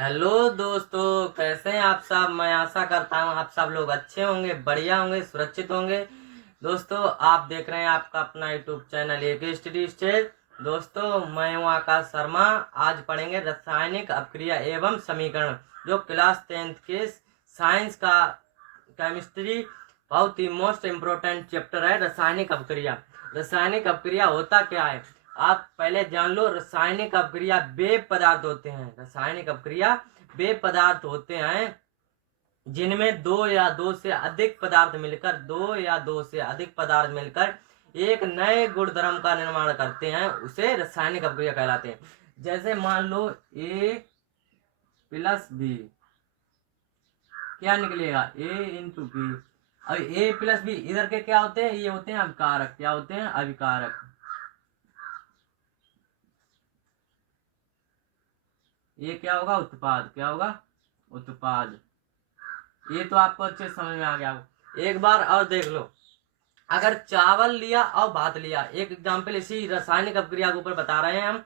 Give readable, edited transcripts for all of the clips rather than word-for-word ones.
Hello दोस्तों, कैसे हैं आप सब। मैं आशा करता हूँ आप सब लोग अच्छे होंगे, बढ़िया होंगे, सुरक्षित होंगे। दोस्तों, आप देख रहे हैं आपका अपना यूट्यूब चैनल एक स्टडी स्टेज। दोस्तों, मैं हूँ आकाश शर्मा। आज पढ़ेंगे रासायनिक अपक्रिया एवं समीकरण, जो क्लास 10th के साइंस का केमिस्ट्री बहुत ही मोस्ट इम्पोर्टेंट चैप्टर है, रासायनिक अपक्रिया। रासायनिक अपक्रिया होता क्या है, आप पहले जान लो। रासायनिक अपक्रिया वे पदार्थ होते हैं, रासायनिक अपक्रिया वे पदार्थ होते हैं जिनमें दो या दो से अधिक पदार्थ मिलकर एक नए गुणधर्म का निर्माण करते हैं, उसे रासायनिक अपक्रिया कहलाते हैं। जैसे मान लो ए प्लस बी, क्या निकलेगा, ए इंटू बी। अब ए प्लस बी इधर के क्या होते हैं, ये होते हैं अभिकारक। क्या होते हैं, अभिकारक। ये क्या होगा, उत्पाद। क्या होगा, उत्पाद। ये तो आपको अच्छे समझ में आ गया होगा। एक बार और देख लो, अगर चावल लिया और भात लिया, एक एग्जाम्पल इसी रासायनिक अपक्रिया के ऊपर बता रहे हैं हम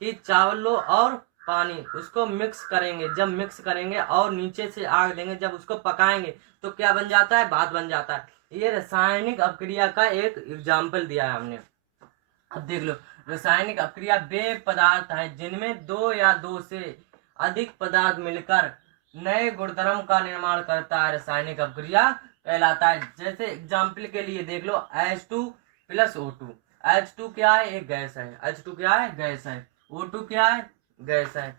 कि चावल लो और पानी, उसको मिक्स करेंगे। जब मिक्स करेंगे और नीचे से आग देंगे, जब उसको पकाएंगे तो क्या बन जाता है, भात बन जाता है। ये रासायनिक अपक्रिया का एक एग्जाम्पल दिया है हमने। अब देख लो, रासायनिक अपक्रिया वे पदार्थ हैं जिनमें दो या दो से अधिक पदार्थ मिलकर नए गुणधर्म का निर्माण करता है, रासायनिक अपक्रिया कहलाता है। जैसे एग्जाम्पल के लिए देख लो, H2 प्लस O2। H2 क्या है, एक गैस है। H2 क्या है, गैस है। O2 क्या है, गैस है।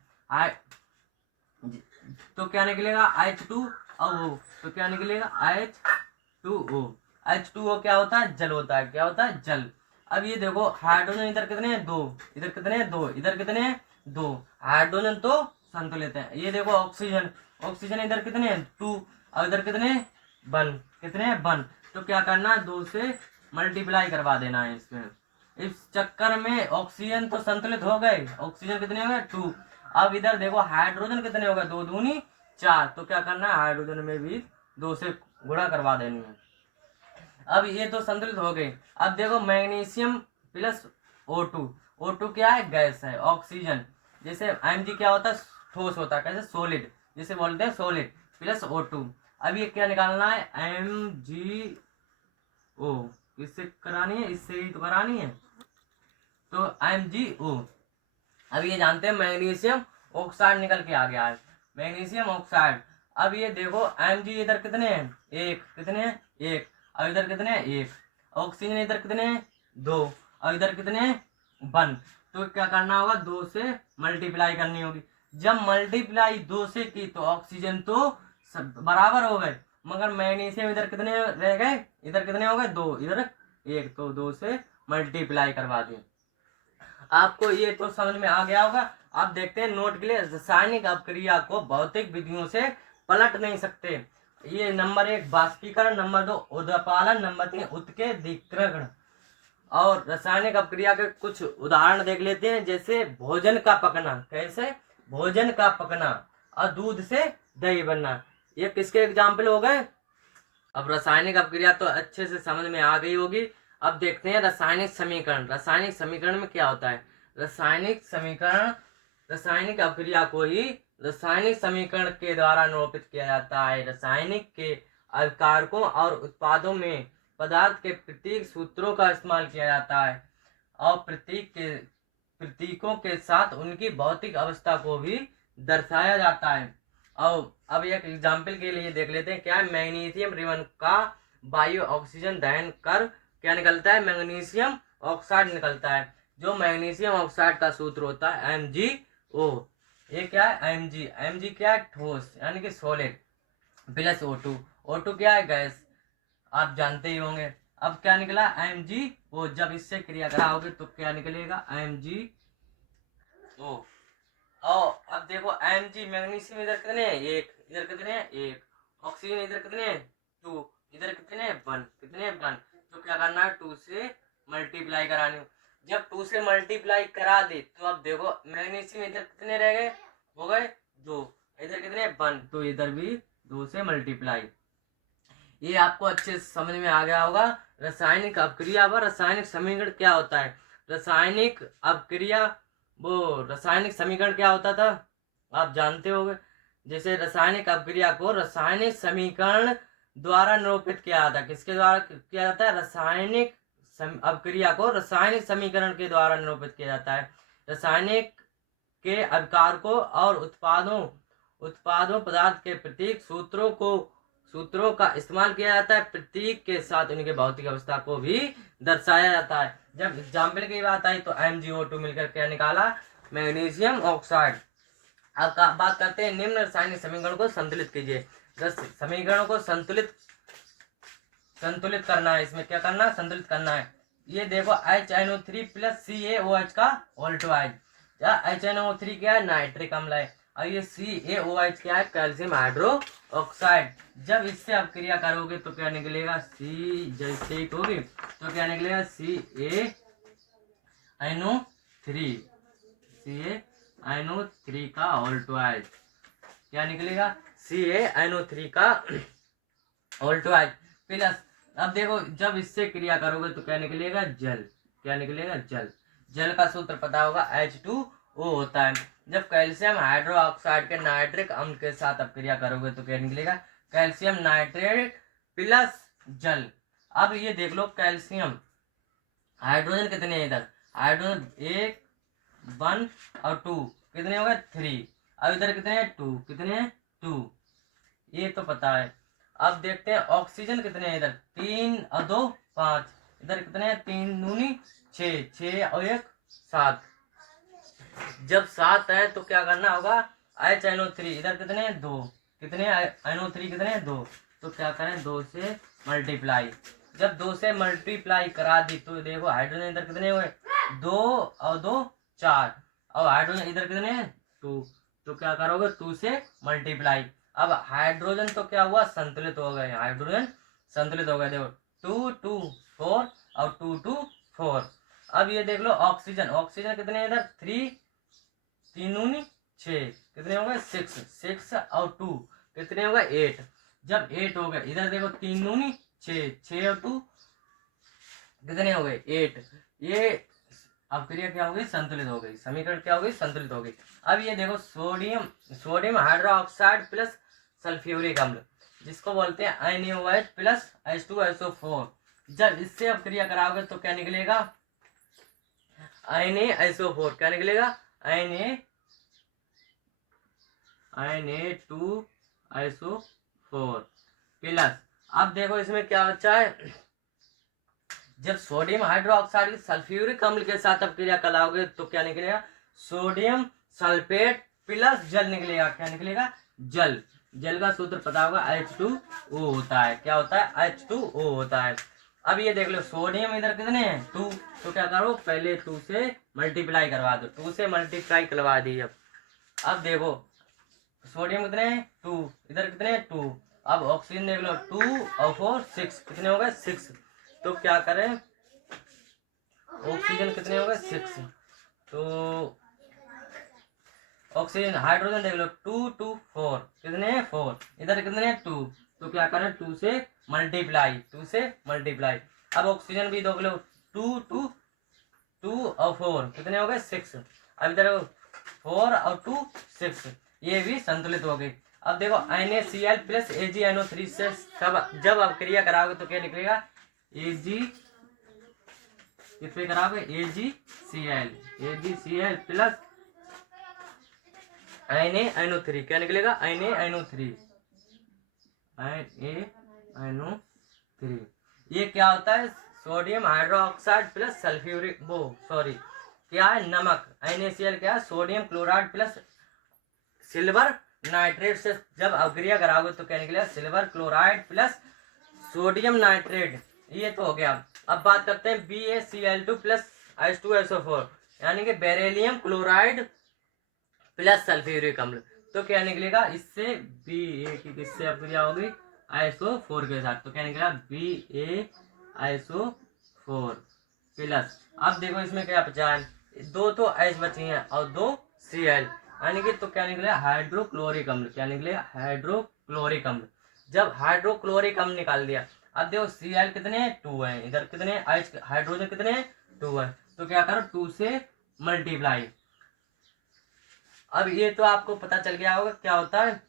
तो क्या निकलेगा, H2 और O, तो क्या निकलेगा, H2O। H2O क्या होता है, जल होता है। क्या होता है, जल। अब ये देखो, हाइड्रोजन इधर कितने हैं, दो। इधर कितने हैं, दो। इधर कितने हैं, दो। हाइड्रोजन तो संतुलित है। ये देखो ऑक्सीजन, ऑक्सीजन इधर कितने हैं, टू। और इधर कितने, वन। कितने हैं, वन। तो क्या करना है, दो से मल्टीप्लाई करवा देना है इसमें। इस चक्कर में ऑक्सीजन तो संतुलित हो गए। ऑक्सीजन कितने हो गए, टू। अब इधर देखो हाइड्रोजन कितने हो गए, दो दूनी चार। तो क्या करना है, हाइड्रोजन में भी दो से गुणा करवा देनी है। अब ये तो संतुलित हो गई। अब देखो मैग्नीशियम प्लस O2। O2 क्या है, गैस है। ऑक्सीजन, जैसे Mg क्या होता है, ठोस होता है। कैसे, सॉलिड, जिसे बोलते हैं सॉलिड, प्लस O2। अब ये क्या निकालना है, MgO। इससे करानी है, इससे ही तो करानी है, तो MgO। अब ये जानते हैं मैग्नीशियम ऑक्साइड निकल के आ गया है, मैग्नीशियम ऑक्साइड। अब ये देखो Mg इधर कितने हैं, एक। कितने हैं, एक। और इधर कितने हैं, एक। ऑक्सीजन इधर कितने हैं, दो। और इधर कितने हैं, वन। तो क्या करना होगा, दो से मल्टीप्लाई करनी होगी। जब मल्टीप्लाई दो से की तो ऑक्सीजन तो बराबर हो गए, मगर मैग्नीशियम इधर कितने रह गए, इधर कितने हो गए, दो। इधर एक। तो दो से मल्टीप्लाई करवा दें। आपको ये तो समझ में आ गया होगा। आप देखते हैं नोट के लिए, रासायनिक अपक्रिया को भौतिक विधियों से पलट नहीं सकते। ये नंबर एक बाष्पीकरण, नंबर दो उदपालन, नंबर तीन उत्केंद्रीकरण। और रासायनिक अपक्रिया के कुछ उदाहरण देख लेते हैं, जैसे भोजन का पकना। कैसे, भोजन का पकना। और दूध से दही बनना, ये किसके एग्जाम्पल हो गए। अब रासायनिक अपक्रिया तो अच्छे से समझ में आ गई होगी। अब देखते हैं रासायनिक समीकरण। रासायनिक समीकरण में क्या होता है, रासायनिक समीकरण, रासायनिक अपक्रिया को ही रासायनिक समीकरण के द्वारा निरूपित किया जाता है। रासायनिक के अभिकारकों और उत्पादों में पदार्थ के प्रतीक सूत्रों का इस्तेमाल किया जाता है, और प्रतीकों के साथ उनकी भौतिक अवस्था को भी दर्शाया जाता है। और अब एक एग्जाम्पल के लिए देख लेते हैं, क्या है, मैग्नीशियम रिबन का वायु ऑक्सीजन दहन कर क्या निकलता है, मैग्नीशियम ऑक्साइड निकलता है। जो मैग्नीशियम ऑक्साइड का सूत्र होता है MgO। ये क्या है, Mg क्या है, ठोस यानी कि सॉलिड, प्लस O2। O2 क्या है, गैस, आप जानते ही होंगे। अब क्या निकला, MgO। जब इससे क्रिया कराओगे तो क्या निकलेगा, MgO। और अब देखो Mg, मैग्नीशियम इधर कितने हैं, एक। इधर कितने हैं, एक। ऑक्सीजन इधर कितने हैं, टू। इधर कितने हैं, वन। कितने हैं, वन। तो क्या करना है, टू से मल्टीप्लाई करानी। जब टू से मल्टीप्लाई करा दे तो अब देखो मैग्नीशियम इधर कितने रह गए, हो गए दो। इधर कितने, वन। तो इधर भी दो से मल्टीप्लाई। ये आपको अच्छे से समझ में आ गया होगा। रासायनिक अपक्रिया व रासायनिक समीकरण क्या होता है। रासायनिक अपक्रिया, वो रासायनिक समीकरण क्या होता था, आप जानते होंगे। जैसे रासायनिक अपक्रिया को रासायनिक समीकरण द्वारा निरूपित किया जाता है। किसके द्वारा किया जाता है? रासायनिक अपक्रिया को रासायनिक समीकरण के द्वारा निरूपित किया जाता है। रासायनिक के अभिकारकों और उत्पादों पदार्थ के प्रतीक सूत्रों का इस्तेमाल किया जाता है। प्रतीक के साथ उनके भौतिक अवस्था को भी दर्शाया जाता है। जब एग्जाम्पल की बात आई तो MgO2 मिलकर क्या निकाला? Magnesium oxide. अब बात करते हैं निम्न रासायनिक समीकरण को संतुलित कीजिए। समीकरणों को संतुलित करना है। इसमें क्या करना? संतुलित करना है। ये देखो HNO3 प्लस CaOH का वोल्टवाइज। HNO3 क्या है? नाइट्रिक अम्ल है। और ये CaOH क्या है? Calcium hydroxide. जब इससे आप क्रिया करोगे तो क्या निकलेगा? जैसे ही होगी तो क्या निकलेगा? CaNO3 का वोल्टवाइज। क्या निकलेगा? CaNO3 का वोल्टवाइज प्लस, अब देखो जब इससे क्रिया करोगे तो क्या निकलेगा? जल। क्या निकलेगा? जल। जल का सूत्र पता होगा, H2O होता है। जब कैल्शियम हाइड्रोक्साइड के नाइट्रिक अम्ल के साथ अब क्रिया करोगे तो क्या निकलेगा? कैल्शियम नाइट्रेट प्लस जल। अब ये देख लो, कैल्शियम हाइड्रोजन कितने हैं इधर? हाइड्रोजन 1 1 और 2 कितने हो गए? 3। अब इधर कितने हैं? 2। कितने हैं? 2। ये तो पता है। अब देखते हैं ऑक्सीजन कितने हैं इधर? 3 और 2 5। इधर कितने हैं? 3 दूनी 6, 6 और 1 7। जब 7 है तो क्या करना होगा? HNO3 इधर कितने हैं? 2। कितने NO3 कितने हैं? 2। तो क्या करें? 2 से मल्टीप्लाई। जब 2 से मल्टीप्लाई करा दी तो देखो हाइड्रोजन इधर कितने हुए? 2 और 2 4। और हाइड्रोजन इधर कितने हैं? 2। तो क्या करोगे? 2 से मल्टीप्लाई। अब हाइड्रोजन तो क्या हुआ? संतुलित हो गए। हाइड्रोजन संतुलित हो गए। देखो 2 2 4 और 2 2 4। अब ये देख लो ऑक्सीजन। ऑक्सीजन कितने हैं इधर? 3 3 दूनी 6। कितने हो गए? 6 6 और 2 कितने हो गए? 8। जब 8 हो गए इधर देखो 3 दूनी 6 6 और 2 कितने हो गए? 8। ये अब क्रिया क्या हो गई? संतुलित हो गई। समीकरण क्या हो गई? संतुलित हो गई। अब ये देखो सोडियम हाइड्रोक्साइड प्लस सल्फ्यूरिक अम्ल, जिसको बोलते हैं NaOH प्लस H2SO4। जब इससे अब क्रिया कराओगे तो क्या निकलेगा? NaSO4। क्या निकलेगा? Na2SO4 प्लस, अब देखो इसमें क्या बचा है? जब सोडियम हाइड्रोक्साइड सल्फ्यूरिक अम्ल के साथ अब क्रिया कराओगे तो क्या निकलेगा? सोडियम सल्फेट प्लस जल निकलेगा। क्या निकलेगा? जल। जल का सूत्र पता होगा, H2O होता है। क्या होता है? H2O होता है। अब ये देख लो सोडियम इधर कितने हैं? 2। तो क्या करो? पहले 2 से मल्टीप्लाई करवा दो। 2 से मल्टीप्लाई करवा दी। अब देखो सोडियम कितने हैं? 2। इधर कितने हैं? 2। अब ऑक्सीजन देख लो 2 और 4 6। कितने हो गए? 6। तो क्या करें? ऑक्सीजन कितने हो गए? 6। तो ऑक्सीजन हाइड्रोजन देख लो 2 2 4। कितने हैं? 4। इधर कितने हैं? 2। तो क्या करें? 2 से मल्टीप्लाई। 2 से मल्टीप्लाई। अब ऑक्सीजन भी देख लो 2 2 2 और 4 कितने हो गए? 6। अब इधर 4 और 2 6। ये भी संतुलित हो गई। अब देखो NaCl प्लस AgNO3 से जब आप क्रिया कराओगे तो क्या निकलेगा? कितने कराओगे? AgCl plus NaNO3। क्या निकलेगा? NaNO3। ये क्या होता है? सोडियम हाइड्रोक्साइड प्लस सल्फ्यूरिक क्या है? नमक। NaCl क्या है? Sodium chloride plus silver nitrate से जब अभिक्रिया कराओगे तो क्या निकलेगा? Silver chloride plus sodium nitrate. ये तो हो गया। अब बात करते हैं BaCl2 प्लस H2SO4, यानी कि बेरिलियम क्लोराइड प्लस सल्फ्यूरिक अम्ल। तो क्या निकलेगा? इससे किससे अभिक्रिया होगी? ISO4 के साथ। तो क्या निकलेगा? BaISO4 plus. अब देखो इसमें क्या बचा है? 2 तो H बची हैं और 2 Cl, यानी कि तो क्या निकलेगा? हाइड्रोक्लोरिक अम्ल। क्या निकलेगा? हाइड्रोक्लोरिक अम्ल। जब हाइड्रोक्लोरिक अम्ल निकाल दिया, अब देखो Cl कितने हैं? 2 हैं। इधर कितने हैं? हाइड्रोजन कितने हैं? 2 हैं। तो क्या करो? 2 से मल्टीप्लाई। अब ये तो आपको पता चल गया होगा क्या होता है,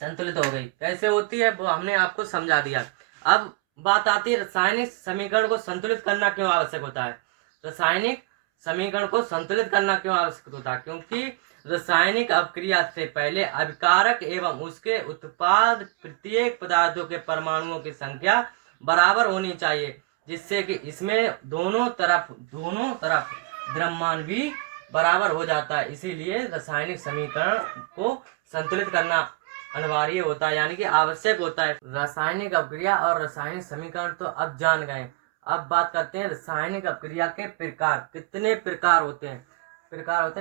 संतुलित हो गई। कैसे होती है वो हमने आपको समझा दिया। अब बात आती है रासायनिक समीकरण को संतुलित करना क्यों आवश्यक होता है। रासायनिक समीकरण को संतुलित करना क्यों आवश्यक होता है, क्योंकि रासायनिक अभिक्रिया से पहले अभिकारक एवं उसके उत्पाद प्रत्येक पदार्थों के परमाणुओं की संख्या बराबर होनी चाहिए, जिससे कि इसमें दोनों तरफ द्रव्यमान भी बराबर हो जाता है। इसीलिए रासायनिक समीकरण को संतुलित करना अनिवार्य होता है, यानी कि आवश्यक होता है। रासायनिक अभिक्रिया और रासायनिक समीकरण तो अब जान गए। अब बात करते हैं रासायनिक अभिक्रिया के प्रकार। कितने प्रकार होते हैं?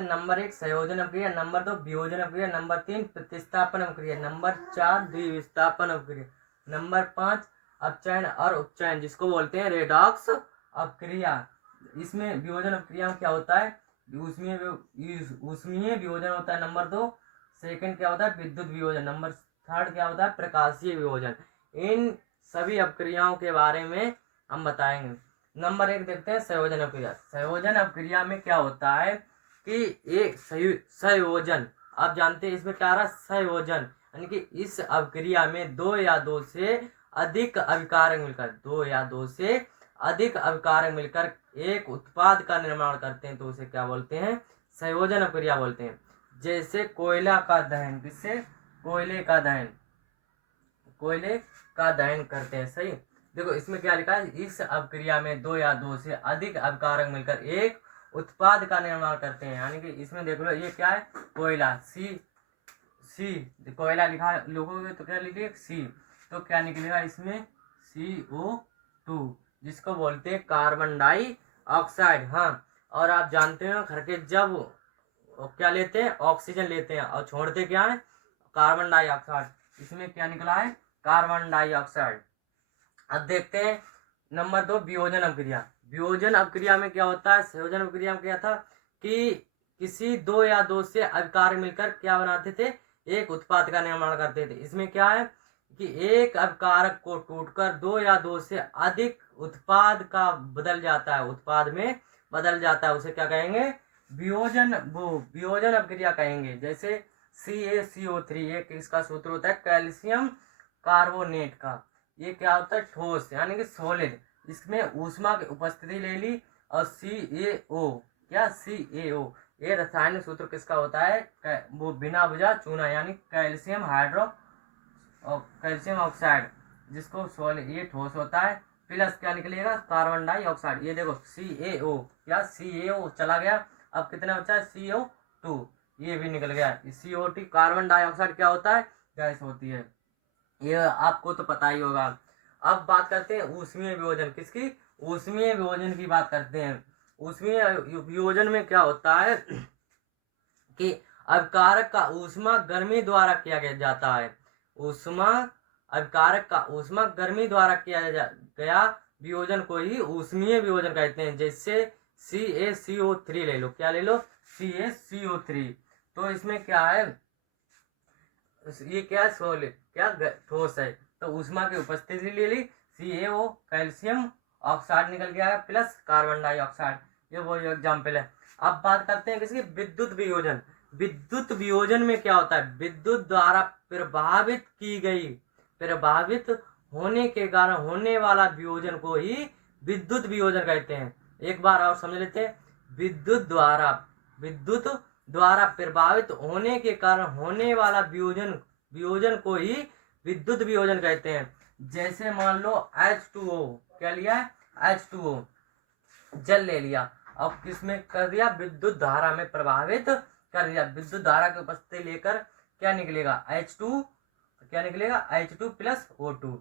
नंबर 1 संयोजन अभिक्रिया, नंबर 2 वियोजन अभिक्रिया, नंबर 3 प्रतिस्थापन अभिक्रिया, नंबर 4 द्विविस्थापन अभिक्रिया, नंबर 5 अपचयन और उपचयन, जिसको बोलते हैं रेडॉक्स अभिक्रिया। इसमें वियोजन अभिक्रिया में क्या होता है? ऊष्मीय वियोजन होता है नंबर 2। सेकंड क्या होता है? विद्युत वियोजन। नंबर 3 क्या होता है? प्रकाशीय वियोजन। इन सभी अभिक्रियाओं के बारे में हम बताएंगे। नंबर 1 देखते हैं संयोजन अभिक्रिया। संयोजन अभिक्रिया में क्या होता है कि एक संयोजन, आप जानते हैं इसमें क्या रहा? संयोजन, यानी कि इस अभिक्रिया में दो या दो से अधिक अभिकारक मिलकर एक उत्पाद का निर्माण करते हैं, तो उसे क्या बोलते हैं? संयोजन अभिक्रिया बोलते हैं। जैसे कोयला का दहन, किससे? कोयले का दहन करते हैं। सही। देखो इसमें क्या लिखा है? इस अभिक्रिया में दो या दो से अधिक अभिकारक मिलकर एक उत्पाद का निर्माण करते हैं, यानी कि इसमें देख लो ये क्या है? कोयला, सी कोयला लिखा है, लोगों तो क्या लिखे? सी, तो क्या निकलेगा इसमें? CO2, जिसको बोलते हैं कार्बन डाइऑक्साइड। हाँ, और आप जानते हो घर के जब क्या लेते हैं? ऑक्सीजन लेते हैं और छोड़ते क्या है? Carbon dioxide. इसमें क्या निकला है? Carbon dioxide. अब देखते हैं नंबर 2 वियोजन अभिक्रिया। वियोजन अभिक्रिया में क्या होता है? संयोजन अभिक्रिया में क्या था कि किसी दो या दो से अभिकारक मिलकर क्या बनाते थे? एक उत्पाद का निर्माण करते थे। इसमें क्या है कि एक अभिकारक को टूटकर दो या दो से अधिक उत्पाद में बदल जाता है, उसे क्या कहेंगे? वियोजन अभिक्रिया कहेंगे। जैसे CaCO3, एक इसका सूत्र होता है कैल्शियम कार्बोनेट का। ये क्या होता है? ठोस, यानी कि सॉलिड। इसमें ऊष्मा की उपस्थिति ले ली और CaO, ये रासायनिक सूत्र किसका होता है? वो बिना बुझा चूना, यानी कैल्शियम ऑक्साइड, जिसको सॉलिड, ये ठोस होता है। प्लस क्या निकलेगा? Carbon dioxide. ये देखो CaO, क्या CaO चला गया, अब कितना बचा है? CO2, ये भी निकल गया। CO2 कार्बन डाइऑक्साइड क्या होता है? गैस होती है। ये आपको तो पता ही होगा। अब बात करते हैं ऊष्मीय वियोजन। किसकी? ऊष्मीय वियोजन की बात करते हैं। ऊष्मीय वियोजन में क्या होता है कि अभिकारक का ऊष्मा गर्मी द्वारा किया जाता है। अभिकारक का ऊष्मा गर्मी द्वारा किया गया वियोजन को ही ऊष्मीय वियोजन कहते हैं। जैसे CaCO3 ले लो, क्या ले लो? CaCO3। तो इसमें क्या है? ये क्या सॉलिड, क्या ठोस है, तो ऊष्मा की उपस्थिति ले ली, CaO कैल्शियम ऑक्साइड निकल गया है, प्लस कार्बन डाइऑक्साइड। ये वो एग्जाम्पल है। अब बात करते हैं किसकी? विद्युत वियोजन। विद्युत वियोजन में क्या होता है? विद्युत द्वारा प्रभावित होने के कारण होने वाला वियोजन को ही विद्युत वियोजन कहते हैं। एक बार और समझ लेते हैं। विद्युत द्वारा प्रभावित होने के कारण होने वाला वियोजन को ही विद्युत वियोजन कहते हैं। जैसे मान लो H2O, क्या लिया है? H2O, जल ले लिया, अब किसमें कर दिया? विद्युत धारा में प्रभावित कर दिया। विद्युत धारा की उपस्थिति लेकर क्या निकलेगा? H2, क्या निकलेगा? H2 plus O2।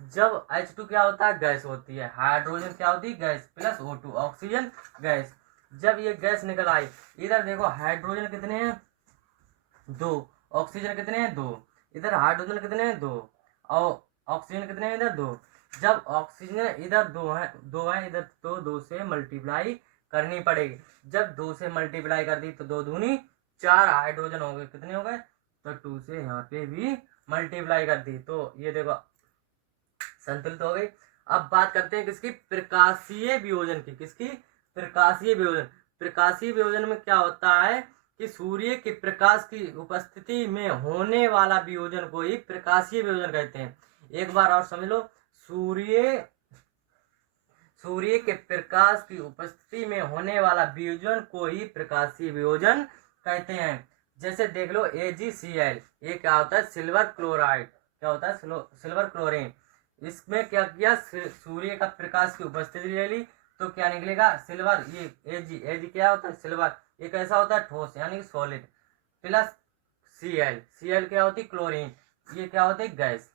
जब H2 क्या होता है? गैस होती है। हाइड्रोजन क्या होती है? Gas, plus O2 oxygen gas. जब ये गैस निकल आई, इधर देखो हाइड्रोजन कितने हैं? 2, ऑक्सीजन कितने हैं? 2। इधर हाइड्रोजन कितने हैं? 2, और ऑक्सीजन कितने हैं? इधर 2। जब ऑक्सीजन इधर 2 है, इधर तो 2 से मल्टीप्लाई करनी पड़ेगी। जब 2 से मल्टीप्लाई कर दी तो 2 दूनी 4 हाइड्रोजन हो गए। कितने हो गए? तो 2 से यहाँ पे भी मल्टीप्लाई कर दी, तो ये देखो संतुलित हो गई। अब बात करते हैं किसकी? प्रकाशीय वियोजन की। किसकी? प्रकाशीय वियोजन। प्रकाशीय वियोजन में क्या होता है कि सूर्य के प्रकाश की उपस्थिति में होने वाला वियोजन को ही प्रकाशीय वियोजन कहते हैं। एक बार और समझ लो, सूर्य के प्रकाश की उपस्थिति में होने वाला वियोजन को ही प्रकाशीय वियोजन कहते हैं। जैसे देख लो AgCl, ये क्या होता है, सिल्वर क्लोराइड, क्या होता है, सिल्वर क्लोरीन। इसमें क्या किया, सूर्य का प्रकाश की उपस्थिति ले ली तो क्या निकलेगा, सिल्वर। ये Ag क्या होता है, सिल्वर। ये कैसा होता है, ठोस यानी सॉलिड। प्लस Cl क्या होती है, क्लोरीन। ये क्या होती है, गैस।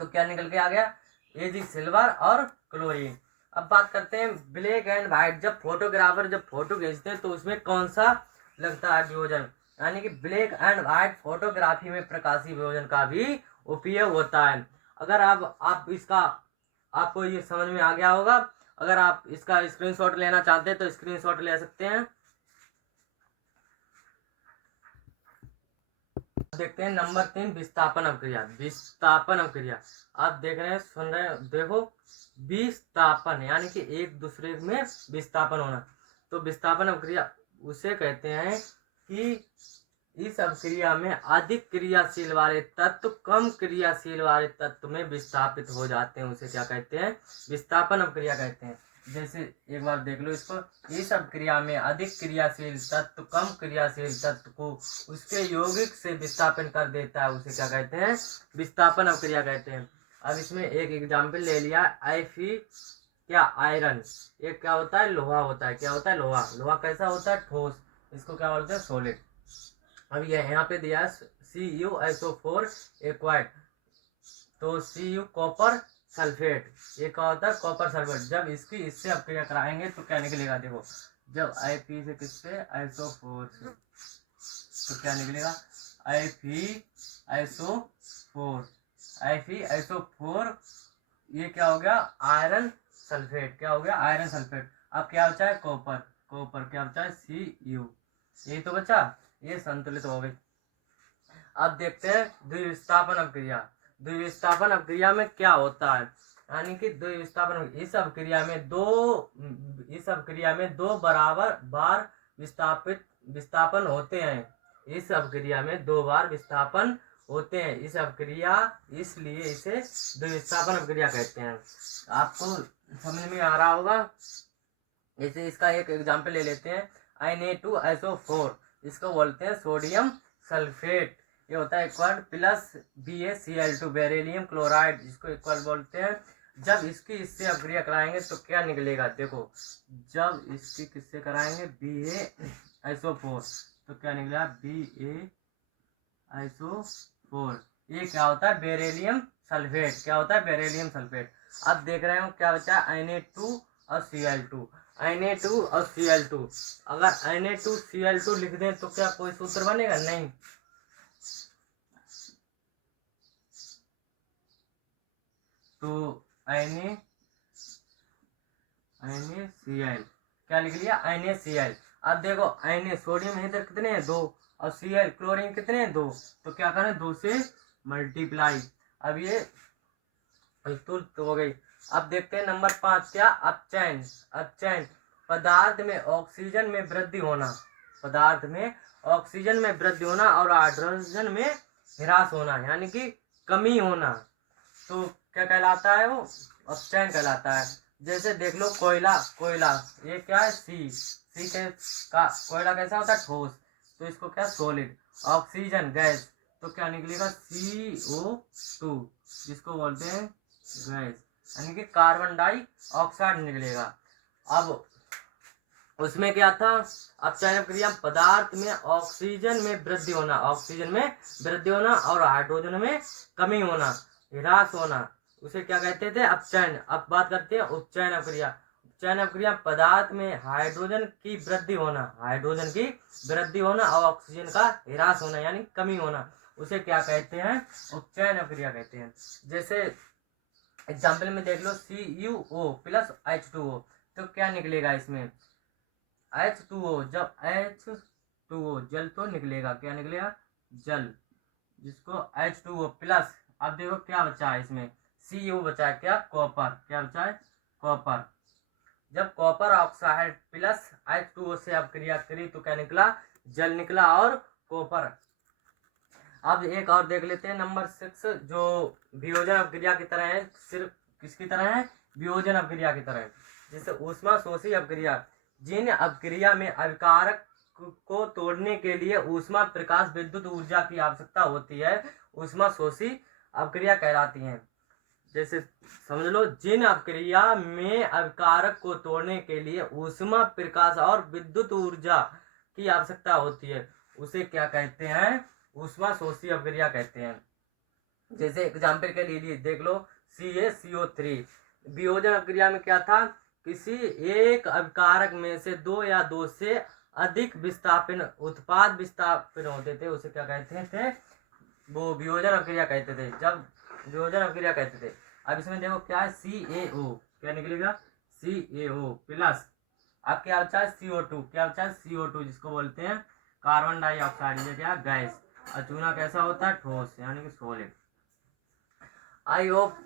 तो क्या निकल के आ गया, Ag सिल्वर और क्लोरीन। अब बात करते हैं ब्लैक एंड व्हाइट। जब फोटोग्राफर जब फोटो खींचते हैं तो उसमें कौन सा लगता है वियोजन, यानी कि ब्लैक एंड व्हाइट फोटोग्राफी में प्रकाशीय वियोजन का भी उपयोग होता है। अगर आप इसका आपको ये समझ में आ गया होगा। अगर आप इसका स्क्रीनशॉट लेना चाहते हैं तो स्क्रीनशॉट ले सकते हैं। देखते हैं नंबर 3, विस्थापन अवक्रिया। विस्थापन अवक्रिया आप देख रहे हैं, सुन रहे हैं, देखो विस्थापन यानी कि एक दूसरे में विस्थापन होना। तो विस्थापन अवक्रिया उसे कहते हैं कि इस अवक्रिया में अधिक क्रियाशील वाले तत्व कम क्रियाशील वाले तत्व में विस्थापित हो जाते हैं। उसे क्या कहते हैं, विस्थापन अवक्रिया कहते हैं। जैसे एक बार देख लो इसको, इस अवक्रिया में अधिक क्रियाशील तत्व कम क्रियाशील तत्व को उसके यौगिक से विस्थापन कर देता है। उसे क्या कहते हैं, विस्थापन अवक्रिया कहते हैं। अब इसमें एक एग्जाम्पल ले लिया, Fe क्या, आयरन। ये क्या होता है, लोहा होता है। क्या होता है, लोहा। लोहा कैसा होता है, ठोस। इसको क्या बोलते हैं, सॉलिड। अब ये यहाँ पे दिया CuSO4 एक्वाइड, तो Cu कॉपर सल्फेट। ये क्या होता है, कॉपर सल्फेट। जब इससे अवक्रिया कराएंगे तो क्या निकलेगा, देखो, जब Fe से किससे, SO4 से, तो क्या निकलेगा, FeSO4। ये क्या हो गया, आयरन सल्फेट। क्या हो गया, आयरन सल्फेट। अब क्या बचा है, कॉपर। क्या बचा है, Cu। ये तो बचा, ये संतुलित हो गई। अब देखते हैं द्विविस्थापन अवक्रिया। द्विविस्थापन अवक्रिया में क्या होता है, यानी कि द्विविस्थापन, इस अवक्रिया में दो बराबर बार विस्थापन होते हैं। इस अवक्रिया में 2 बार विस्थापन होते हैं। इस अवक्रिया, इसलिए इसे द्विविस्थापन अवक्रिया कहते हैं। आपको समझ में आ रहा होगा। जैसे इसका एक एग्जाम्पल ले लेते हैं, Na2SO4, इसको बोलते हैं सोडियम सल्फेट। ये होता है equal plus BaCl2 beryllium chloride, जिसको इक्वल बोलते हैं। जब इसकी इससे अवक्रिया कराएंगे तो क्या निकलेगा, देखो, जब इसकी किससे कराएंगे, BaSO4, तो क्या निकलेगा, BaSO4। ये क्या होता है, बेरिलियम सल्फेट। क्या होता है, बेरिलियम सल्फेट। अब देख रहे हो क्या बचा, Na2 और Cl2। Na2 और Cl2, अगर Na2Cl2 लिख दें तो क्या कोई सूत्र बनेगा, नहीं। तो NaCl क्या लिख लिया, NaCl। अब देखो Na सोडियम इधर कितने हैं, 2, और Cl क्लोरीन कितने हैं, 2। तो क्या करें, 2 से मल्टीप्लाई। अब ये तुरंत हो गई। अब देखते हैं नंबर 5, क्या, अपचयन। पदार्थ में ऑक्सीजन में वृद्धि होना। पदार्थ में ऑक्सीजन में वृद्धि होना और हाइड्रोजन में ह्रास होना, यानी कि कमी होना। तो क्या कहलाता है, वो अपचयन कहलाता है। जैसे देख लो कोयला। ये क्या है, सी के का कोयला कैसा होता है, ठोस। तो इसको क्या, सॉलिड। ऑक्सीजन गैस, तो क्या निकलेगा, CO2, जिसको बोलते हैं गैस, यानी कि कार्बन डाइऑक्साइड निकलेगा। अब उसमें क्या था, अपचयन क्रिया, पदार्थ में ऑक्सीजन में वृद्धि होना और हाइड्रोजन में कमी होना, ह्रास होना, उसे क्या कहते थे, अपचयन। अब बात करते हैं उपचयन अवक्रिया। उपचयन अवक्रिया, पदार्थ में हाइड्रोजन की वृद्धि होना और ऑक्सीजन का ह्रास होना, यानी कमी होना, उसे क्या कहते हैं, उपचयन अवक्रिया कहते हैं। जैसे एग्जाम्पल में देख लो, CuO प्लस H2O, तो क्या निकलेगा इसमें, H2O। जब H2O जल तो निकलेगा, क्या निकलेगा, जल, जिसको H2O प्लस। अब देखो क्या बचा है इसमें, Cu बचा है, क्या, कॉपर। क्या बचा है, कॉपर। जब कॉपर ऑक्साइड प्लस H2O से अवक्रिया करी तो क्या निकला, जल निकला और कॉपर। अब एक और देख लेते हैं नंबर 6, जो वियोजन अपक्रिया की तरह है। सिर्फ किसकी तरह है? वियोजन अपक्रिया की तरह है। जैसे ऊष्मा शोषी अपक्रिया, जिन अपक्रिया में अभिकारक को तोड़ने के लिए ऊष्मा, प्रकाश, विद्युत ऊर्जा की आवश्यकता होती है, ऊष्मा शोषी अपक्रिया कहलाती हैं। जैसे समझ लो, जिन अपक्रिया में अभिकारक को तोड़ने के लिए ऊष्मा, प्रकाश और विद्युत ऊर्जा की आवश्यकता होती है, उसे क्या कहते हैं? ऊष्मा शोषी अपक्रिया कहते हैं। जैसे एग्जाम्पल के लिए देख लो, CaCO3। वियोजन अपक्रिया में क्या था? किसी एक अभिकारक में से दो या दो से अधिक विस्थापन उत्पाद विस्थापन होते थे, उसे क्या कहते थे? वो वियोजन अपक्रिया कहते थे। जब वियोजन अपक्रिया कहते थे। अब इसमें देखो क्या है? CaO, क्या निकलेगा? CaO प्लस, अब क्या बचा है? CO2, क्या बचा है? CO2, जिसको बोलते हैं कार्बन डाइऑक्साइड। ये क्या? गैस। और चूना कैसा होता है? ठोस, यानी कि सॉलिड। आई होप,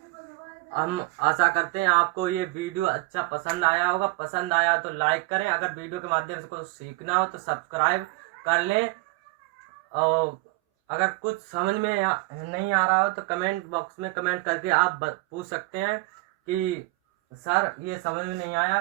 हम आशा करते हैं आपको ये वीडियो अच्छा पसंद आया होगा। पसंद आया तो लाइक करें, अगर वीडियो के माध्यम से कुछ सीखना हो तो सब्सक्राइब कर लें, और अगर कुछ समझ में नहीं आ रहा हो तो कमेंट बॉक्स में कमेंट करके आप पूछ सकते हैं कि सर ये समझ में नहीं आया,